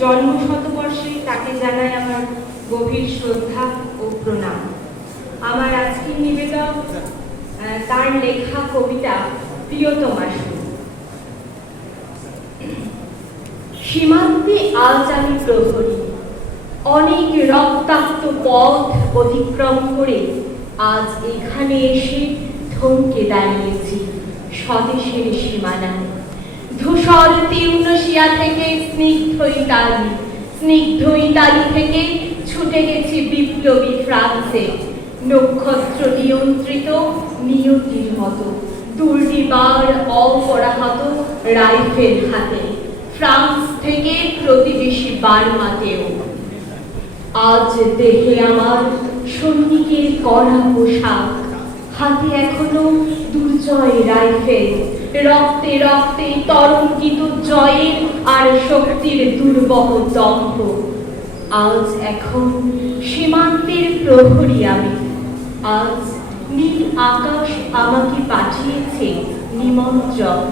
জন্মশতবর্ষে তাকে জানাই আমার গভীর শ্রদ্ধা ও প্রণাম। আমার আজকের নিবেদন তার লেখা কবিতা প্রিয়তমা সুর। সীমান্তে আজ আমি প্রহরী, অনেক রক্তাক্ত পথ অতিক্রম করে আজ এখানে এসে থমকে দাঁড়িয়েছি স্বদেশের সীমানায়। ধূসর তিউনশিয়া থেকে স্নিগ্ধ ইতালি থেকে ছুটে গেছি বিপ্লবী ফ্রান্সে, নক্ষত্র নিয়ন্ত্রিত নিয়তির মতো দুর্নিবার অপরাহত রাইফেল হাতে, ফ্রান্স থেকে প্রতিবেশী বার্মাতেও। আজ দেহে আমার সৈনিকের কড়া পোশাক, হাতে এখনো দুর্জয় রাইফেল, রক্তে রক্তে তরঙ্গিত জয়ের আর শক্তির দুর্বহ দম্ভ। আজ এখন সীমান্তের প্রহরী আমি, আজ নীল আকাশ আমাকে পাঠিয়েছে নিমন্ত্রণ,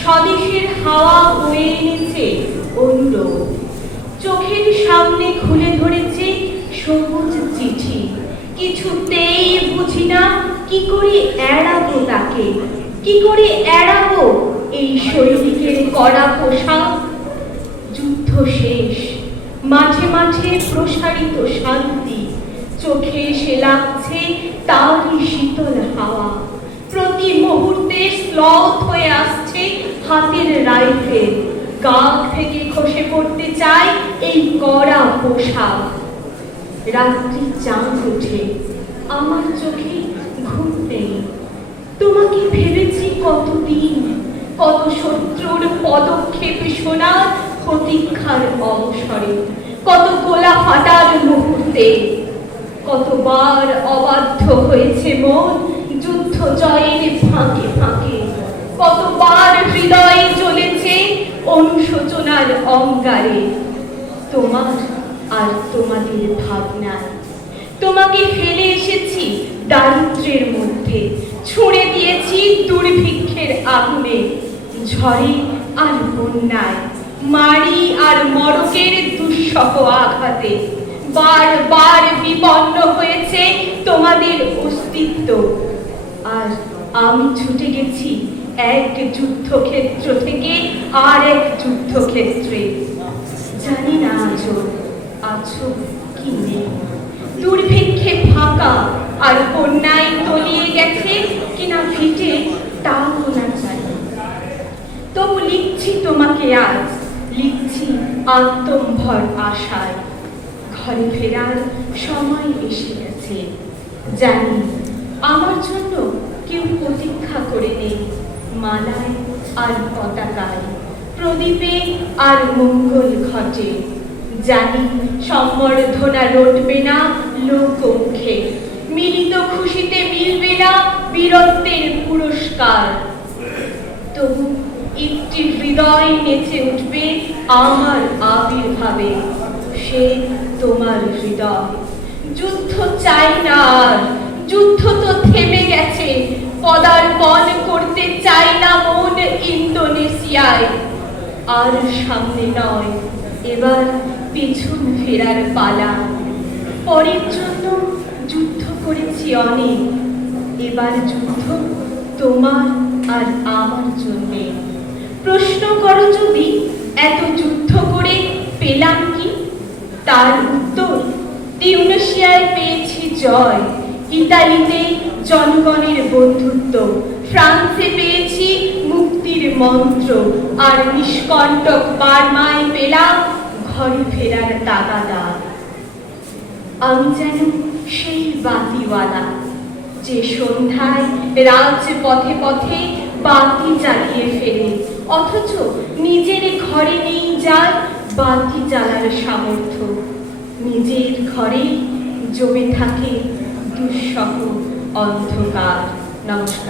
স্বদেশের হাওয়া বয়ে এনেছে অনুরোধ, চোখের সামনে খুলে ধরেছে সবুজ চিঠি। কিছুতেই বুঝি না কি করে এড়াবো তাকে, কি করে এড়াবো এই সৈনিকের কড়া পোশাক। যুদ্ধ শেষ, মাঠে মাঠে প্রসারিত শান্তি, চোখে এসে লাগছে তারই শীতল হাওয়া। প্রতি মুহূর্তে স্লথ হয়ে আসছে হাতের রাইফেল, গা থেকে খসে পড়তে চায় এই কড়া পোশাক। রাত্রি চাঁদ ওঠে, আমার চোখে ঘুম নেই। তোমাকে ভেবেছি কতদিন, কত শত্রুর পদক্ষেপে শোনার প্রতীক্ষার অবসরে, কত গোলা ফাটার মুহূর্তে। কতবার অবাধ্য হয়েছে মন যুদ্ধ জয়ের ফাঁকে ফাঁকে, কতবার হৃদয়ে জ্বলেছে অনুশোচনার অঙ্গারে। তোমার আর তোমাদের ভাবনায় তোমাকে ফেলে এসেছি দারিদ্র্যের মধ্যে, ছুঁড়ে দিয়েছি দুর্ভিক্ষের আগুনে, ঝড়ে আর বন্যায়, মারি আর মরকের দুঃসহ আঘাতে। বারবার বিপন্ন হয়েছে তোমাদের অস্তিত্ব, আর আমি ছুটে গেছি এক যুদ্ধক্ষেত্র থেকে আর এক যুদ্ধক্ষেত্রে। জানি না আজও আছো কি নেই, দুর্ভিক্ষে ফাঁকা আর বন্যায় তলিয়ে গেছে কিনা ভিটে, তাও না জানি। তবু লিখছি তোমাকে আজ, লিখছি আত্মম্ভর আশায়। ঘরে ফেরার সময় এসে গেছে, জানি আমার জন্য কেউ প্রতীক্ষা করে নেই মালায় আর পতাকায়, প্রদীপে আর মঙ্গল ঘটে। জানি সম্বর্ধনা লুটবে না লোকমুখে, মিলিত খুশিতে মিলবে না বীরত্বের পুরস্কার। তবু একটি হৃদয় নেচে উঠবে আমার আবির্ভাবে, সে তোমার হৃদয়। যুদ্ধ চাই না আর, যুদ্ধ তো থেমে গেছে, পদার্পণ করতে চাই না মন ইন্দোনেশিয়ায়। আর সামনে নয়, এবার পিছন ফেরার পালা। পরের জন্য যুদ্ধ করেছি অনেক, এবার যুদ্ধ তোমার আর আমার জন্যে। প্রশ্ন করো যদি এত যুদ্ধ করে পেলাম কি, তার উত্তর তিউনশিয়ায় পেয়েছি জয়, ইতালিতে জনগণের বন্ধুত্ব, ফ্রান্সে পেয়েছি মুক্তির মন্ত্র, আর নিষ্কণ্টক বার্মায় পেলাম ঘরে ফেরার তাগাদা। আমি যেন সেই বাতিওয়ালা, যে সন্ধ্যায় রাজপথে পথে বাতি জ্বালিয়ে ফেলে, অথচ নিজের ঘরে নেই যার বাতি জ্বালার সামর্থ্য। নিজের ঘরে জমে থাকে দুঃসহ অন্ধকার। নমস্কার।